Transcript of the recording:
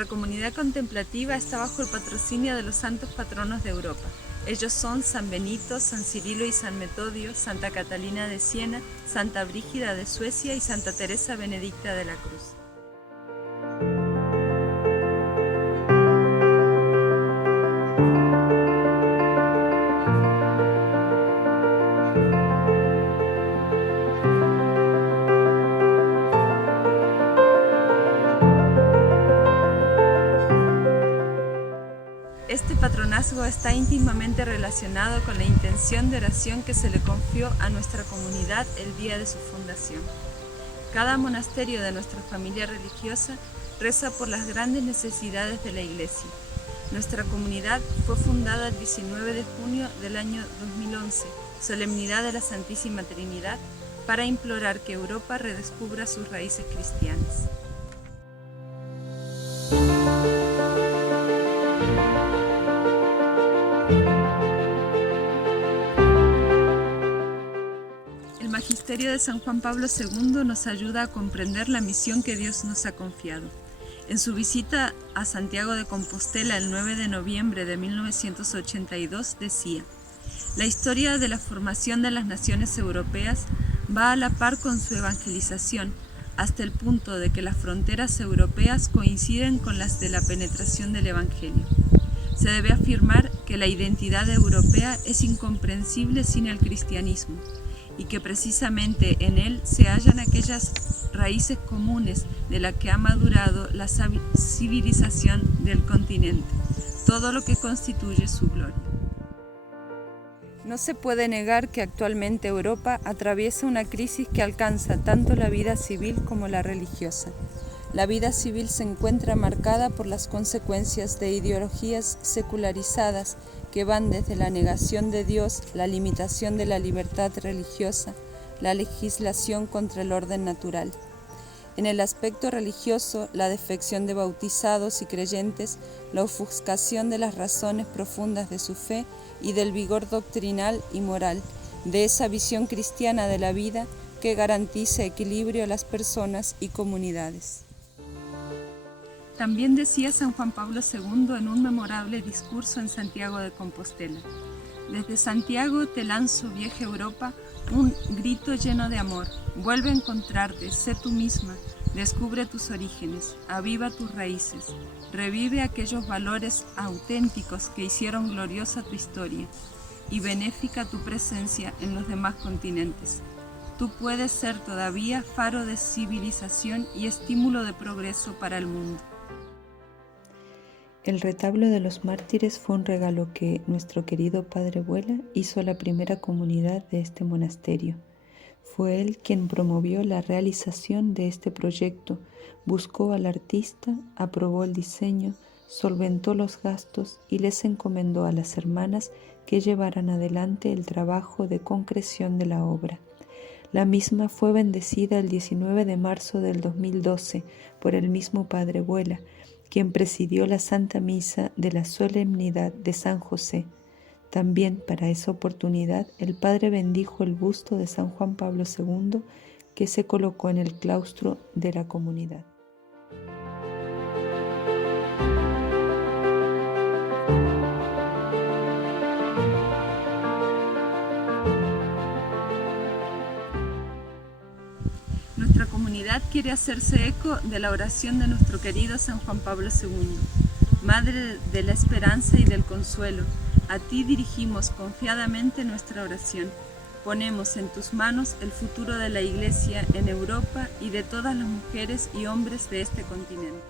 Nuestra comunidad contemplativa está bajo el patrocinio de los santos patronos de Europa. Ellos son San Benito, San Cirilo y San Metodio, Santa Catalina de Siena, Santa Brígida de Suecia y Santa Teresa Benedicta de la Cruz. Este patronazgo está íntimamente relacionado con la intención de oración que se le confió a nuestra comunidad el día de su fundación. Cada monasterio de nuestra familia religiosa reza por las grandes necesidades de la Iglesia. Nuestra comunidad fue fundada el 19 de junio del año 2011, solemnidad de la Santísima Trinidad, para implorar que Europa redescubra sus raíces cristianas. El magisterio de San Juan Pablo II nos ayuda a comprender la misión que Dios nos ha confiado. En su visita a Santiago de Compostela el 9 de noviembre de 1982 decía: «La historia de la formación de las naciones europeas va a la par con su evangelización, hasta el punto de que las fronteras europeas coinciden con las de la penetración del Evangelio. Se debe afirmar que la identidad europea es incomprensible sin el cristianismo, y que precisamente en él se hallan aquellas raíces comunes de las que ha madurado la civilización del continente, todo lo que constituye su gloria». No se puede negar que actualmente Europa atraviesa una crisis que alcanza tanto la vida civil como la religiosa. La vida civil se encuentra marcada por las consecuencias de ideologías secularizadas que van desde la negación de Dios, la limitación de la libertad religiosa, la legislación contra el orden natural. En el aspecto religioso, la defección de bautizados y creyentes, la ofuscación de las razones profundas de su fe y del vigor doctrinal y moral, de esa visión cristiana de la vida que garantiza equilibrio a las personas y comunidades. También decía San Juan Pablo II en un memorable discurso en Santiago de Compostela: «Desde Santiago te lanzo, vieja Europa, un grito lleno de amor. Vuelve a encontrarte, sé tú misma, descubre tus orígenes, aviva tus raíces, revive aquellos valores auténticos que hicieron gloriosa tu historia y benéfica tu presencia en los demás continentes. Tú puedes ser todavía faro de civilización y estímulo de progreso para el mundo». El retablo de los mártires fue un regalo que nuestro querido Padre Vuela hizo a la primera comunidad de este monasterio. Fue él quien promovió la realización de este proyecto, buscó al artista, aprobó el diseño, solventó los gastos y les encomendó a las hermanas que llevaran adelante el trabajo de concreción de la obra. La misma fue bendecida el 19 de marzo del 2012 por el mismo Padre Vuela, quien presidió la Santa Misa de la solemnidad de San José. También para esa oportunidad el Padre bendijo el busto de San Juan Pablo II que se colocó en el claustro de la comunidad. Nuestra comunidad quiere hacerse eco de la oración de nuestro querido San Juan Pablo II. Madre de la esperanza y del consuelo, a ti dirigimos confiadamente nuestra oración. Ponemos en tus manos el futuro de la Iglesia en Europa y de todas las mujeres y hombres de este continente.